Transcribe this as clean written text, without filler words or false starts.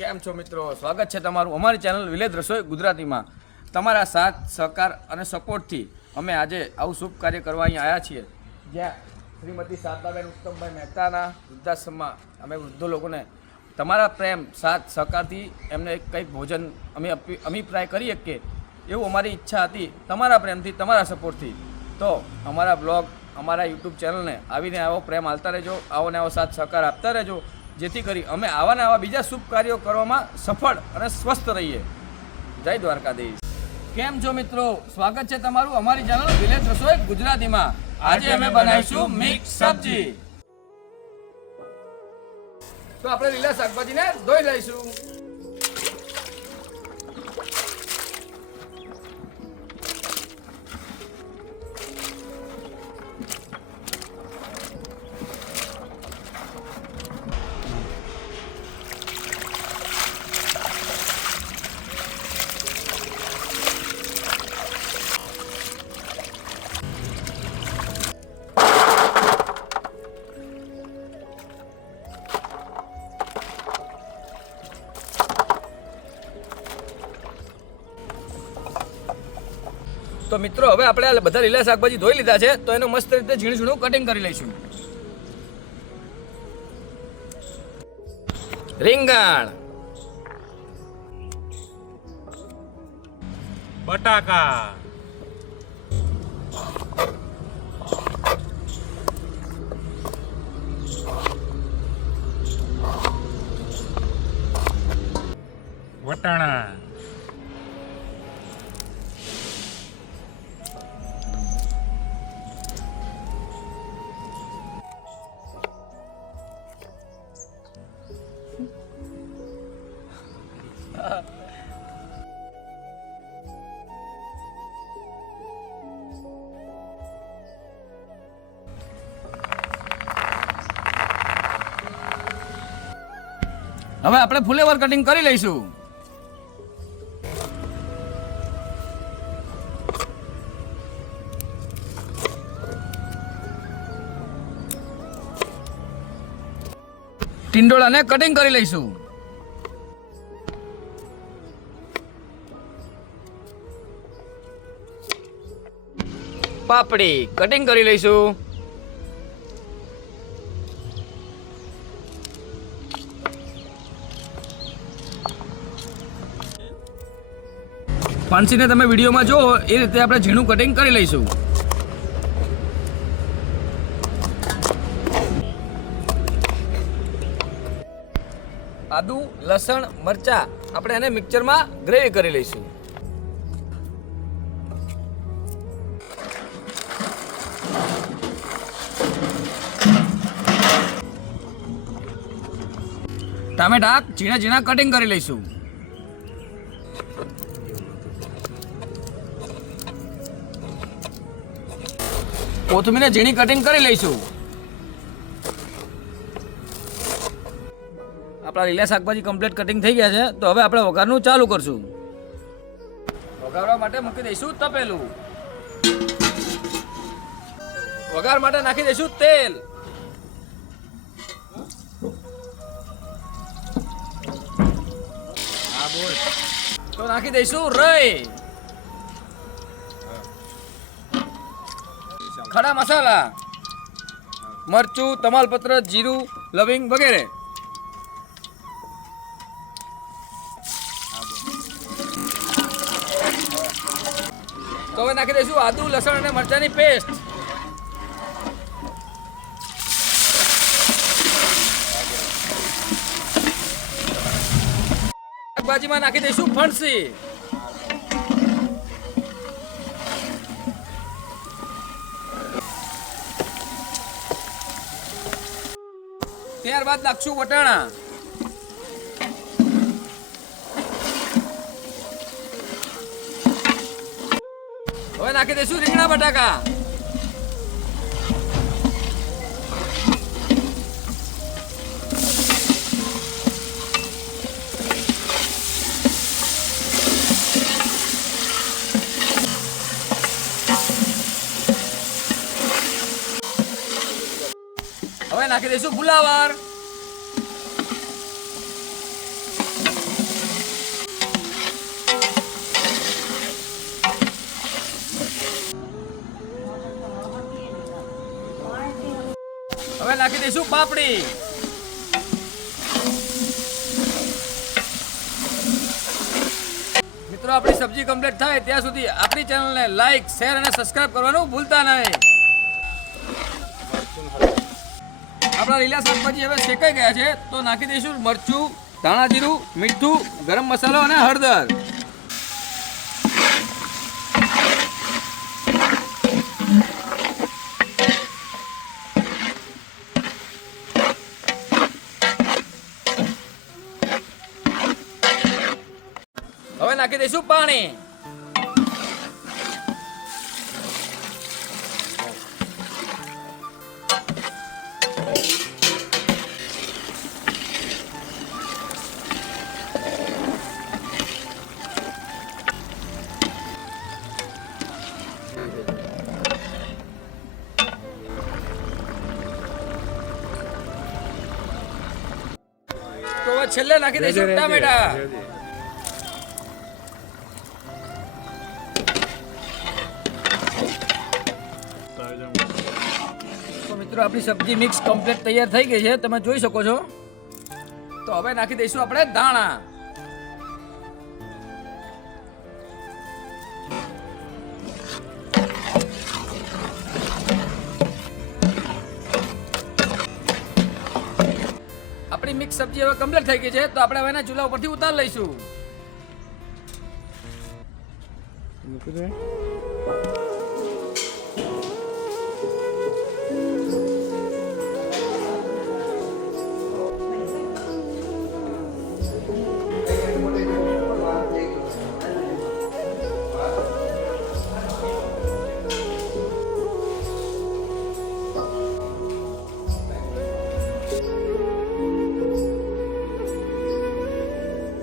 કેમ છો મિત્રો? સ્વાગત છે તમારું અમારી ચેનલ વિલેજ રસોઈ ગુજરાતીમાં. તમારા સાથ સહકાર અને સપોર્ટથી અમે આજે આવું શુભ કાર્ય કરવા અહીં આવ્યા છીએ, જ્યાં શ્રીમતી શારદાબેન ઉત્તમભાઈ મહેતાના વૃદ્ધાશ્રમમાં અમે વૃદ્ધો લોકોને તમારા પ્રેમ સાથ સહકારથી એમને કંઈક ભોજન અમે અભિપ્રાય કરી શકીએ એવું અમારી ઈચ્છા હતી. તમારા પ્રેમથી, તમારા સપોર્ટથી. તો અમારા બ્લોગ, અમારા યુટ્યુબ ચેનલને આવીને આવો પ્રેમ આપતા રહેજો, આવો ને આવો સાથ સહકાર આપતા રહેજો, જેથી કરી અમે આવા ને આવા બીજા શુભ કાર્યો કરવામાં સફળ અને સ્વસ્થ રહીએ. જય દ્વારકાધીશ. કેમ છો મિત્રો? સ્વાગત છે તમારું અમારી ચેનલ વિલેજ રસોઈ ગુજરાતીમાં. આજે અમે બનાવીશું મિક્સ સબ્જી. તો આપણે લીલા શાકભાજીને ધોઈ લઈશું. તો મિત્રો હવે આપણે બધા લીલા શાકભાજી ધોઈ લીધા છે, તો એનું મસ્ત રીતે ઝીણું ઝીણું કટિંગ કરી લઈશું. રીંગણ, બટાકા, વટાણા, હવે આપણે ફુલેવર કટિંગ કરી લઈશું. ટીંડોળાને કટિંગ કરી લઈશું. પાપડી કટિંગ કરી લઈશું. ફણસીને તમે વિડીયોમાં જુઓ એ રીતે આપણે ઝીણું કટિંગ કરી લઈશું. આદુ, લસણ, મરચા આપણે એને મિક્સરમાં ગ્રેવી કરી લઈશું. ટામેટા ઝીણા ઝીણા કટિંગ કરી લઈશું. કોથમીરને ઝીણી કટિંગ કરી લઈશું. આપણા લીલા શાકભાજી કમ્પ્લીટ કટિંગ થઈ ગયા છે, તો હવે આપણે વઘારનું ચાલુ કરશું. વઘારવા માટે મૂકી દઈશું તપેલું. વઘાર માટે નાખી દઈશું તેલ. તો નાખી દઈશું રાઈ, ખડા મસાલા, મરચું, તમાલપત્ર, જીરું, લવિંગ વગેરે. તો હવે નાખી દઈશું આદુ, લસણ અને મરચાની પેસ્ટ. શાકભાજીમાં નાખી દઈશું ફણસી. ત્યારબાદ નાખશું વટાણા. હવે નાખી દઈશું રીંગણા બટાકા. હવે નાખી દઈશું ફુલાવર. દઈશું પાપડી. મિત્રો આપણી સબ્જી કમ્પ્લીટ થાય ત્યાં સુધી આપણી ચેનલને લાઈક, શેર અને સબસ્ક્રાઇબ કરવાનું ભૂલતા નહીં. આપણા લીલા શાકભાજી હવે શેકાઈ ગયા છે તો નાખી દઈશું મરચું, ધાણા જીરું, મીઠું, ગરમ મસાલો અને હળદર. હવે નાખી દઈશું પાણી. તો હવે છેલ્લે નાખી દઈશું ટામેટા. તો મિત્રો આપણી સબ્જી મિક્સ કમ્પ્લીટ તૈયાર થઈ ગઈ છે, તમે જોઈ શકો છો. તો હવે નાખી દઈશું આપણે ધાણા. આપણી મિક્સ સબ્જી હવે કમ્પ્લીટ થઈ ગઈ છે તો આપણે હવે એના ચૂલા ઉપરથી ઉતાર લઈશું.